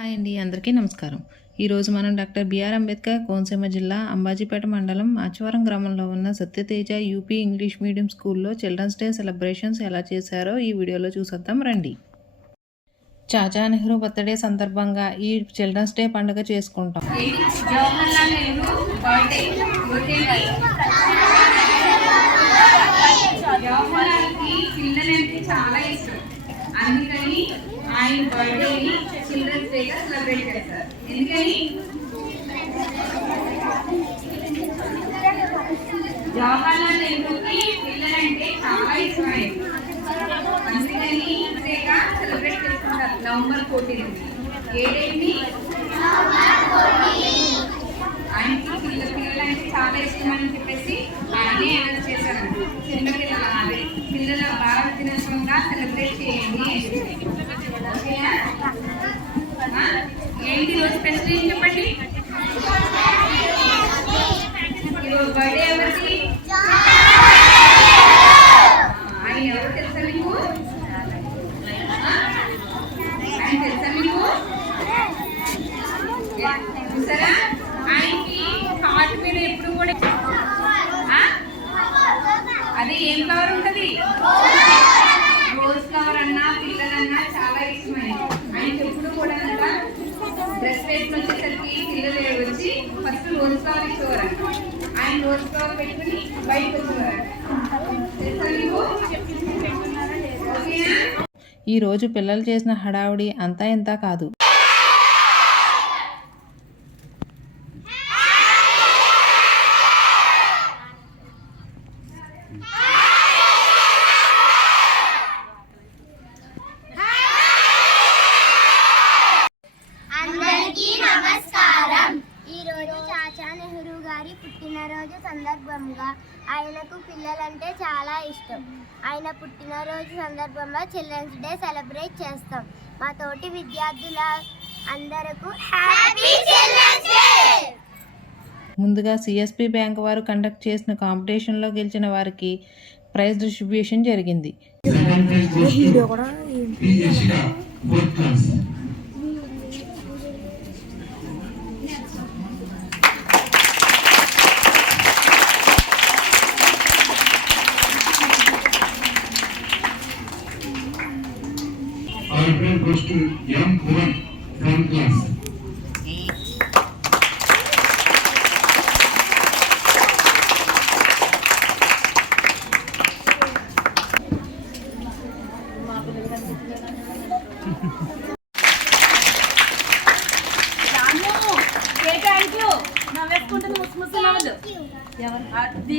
హాయ్ అండి, అందరికీ నమస్కారం. ఈరోజు మనం డాక్టర్ బిఆర్ అంబేద్కర్ కోనసీమ జిల్లా అంబాజీపేట మండలం మాచవరం గ్రామంలో ఉన్న సత్యతేజ యూపీ ఇంగ్లీష్ మీడియం స్కూల్లో చిల్డ్రన్స్ డే సెలబ్రేషన్స్ ఎలా చేశారో ఈ వీడియోలో చూసేద్దాం రండి. చాచా నెహ్రూ బర్త్డే సందర్భంగా ఈ చిల్డ్రన్స్ డే పండుగ చేసుకుంటాం. అందుకని ఆయన బర్త్డేని చిల్డ్రన్స్ డేగా సెలబ్రేట్ చేస్తారు. ఎందుకని జవహర్లాల్ నెహ్రూకి పిల్లలంటే చాలా ఇష్టమైంది. అందుకని డేగా సెలబ్రేట్ చేసుకుంటారు. నవంబర్ 14 ఏ డేని ఆయనకి పిల్లలంటే చాలా ఇష్టం అని చెప్పేసి ఆయనే అనౌన్స్ చేశారండి. పిల్లల భారత దినోత్సవంగా సెలబ్రేట్ చేయండి. ఏంటి రోజు స్పెషల్ ఏం చెప్పండి. ఈరోజు బర్త్డే ఎవరికి? ఆయన ఎవరు తెలుసా మీకు? ఆయన తెలుసా మీకు? చూసారా? ఆయనకి హార్ట్ మీద ఎప్పుడు కూడా అది ఏం ఫ్లవర్ ఉంటుంది? రోజ్ ఫ్లవర్ అన్నా పిల్లలన్నా చాలా ఇష్టమైంది. ఆయనకి ఎప్పుడు కూడా డ్రెస్ వేసుకుని వచ్చేసరికి పిల్లలు వచ్చి ఫస్ట్ రోజ్ ఫ్లవర్ ఇచ్చేవారు. ఆయన రోజ్ ఫ్లవర్ పెట్టుకుని బయటకు వచ్చేవారు. ఈరోజు పిల్లలు చేసిన హడావుడి అంతా ఇంతా కాదు. ఈరోజు చాచా నెహ్రూ గారి పుట్టినరోజు సందర్భంగా ఆయనకు పిల్లలంటే చాలా ఇష్టం. ఆయన పుట్టినరోజు సందర్భంగా చిల్డ్రన్స్ డే సెలబ్రేట్ చేస్తాం. మా తోటి విద్యార్థుల అందరకు హ్యాపీ చిల్డ్రన్స్ డే. ముందుగా సిఎస్పి బ్యాంక్ వారు కండక్ట్ చేసిన కాంపిటీషన్లో గెలిచిన వారికి ప్రైజ్ డిస్ట్రిబ్యూషన్ జరిగింది. Our friend goes to young woman from class. నవ్వేసుకుంటుంది ముసుముసలాడు అది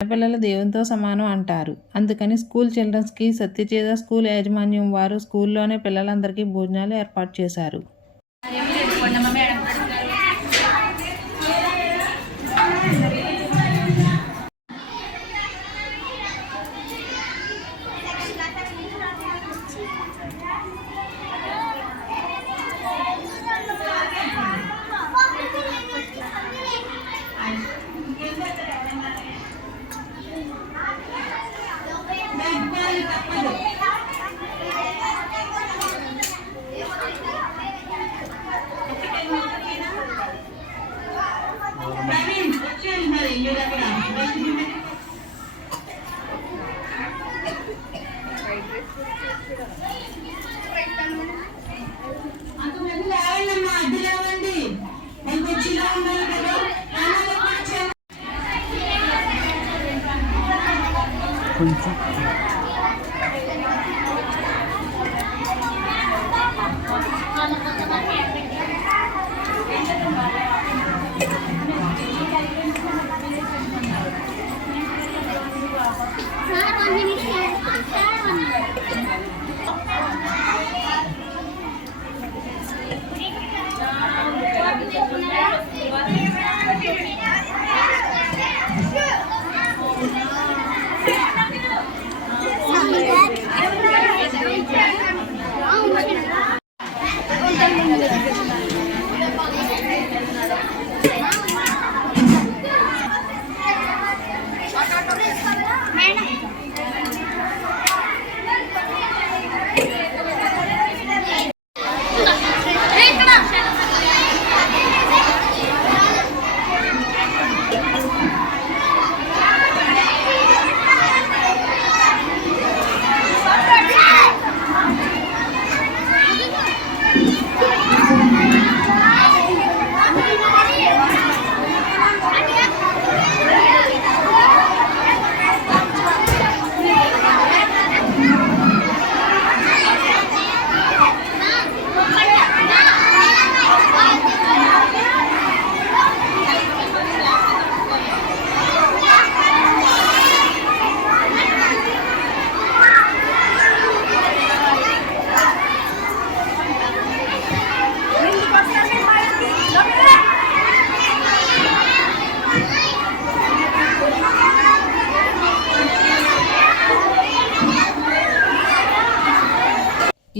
పిల్లలు దేవునితో సమానం అంటారు. అందుకని స్కూల్ చిల్డ్రన్స్కి సత్యతేజ స్కూల్ యాజమాన్యం వారు స్కూల్లోనే పిల్లలందరికీ భోజనాలు ఏర్పాటు చేశారు. కొంచెం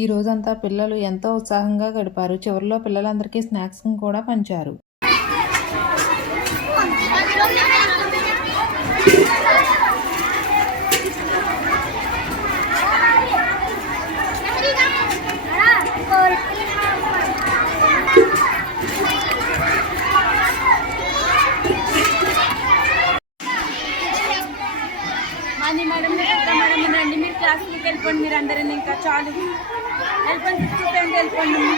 ఈ రోజంతా పిల్లలు ఎంతో ఉత్సాహంగా గడిపారు. చివరిలో పిల్లలందరికీ స్నాక్స్ కూడా పంచారు. మాది మేడం మేడం రండి, మీరు క్లాసులకు వెళ్ళిపోండి. మీరు అందరూ ఇంకా చాలు వెళ్ళిపోండి, వెళ్ళిపోండి.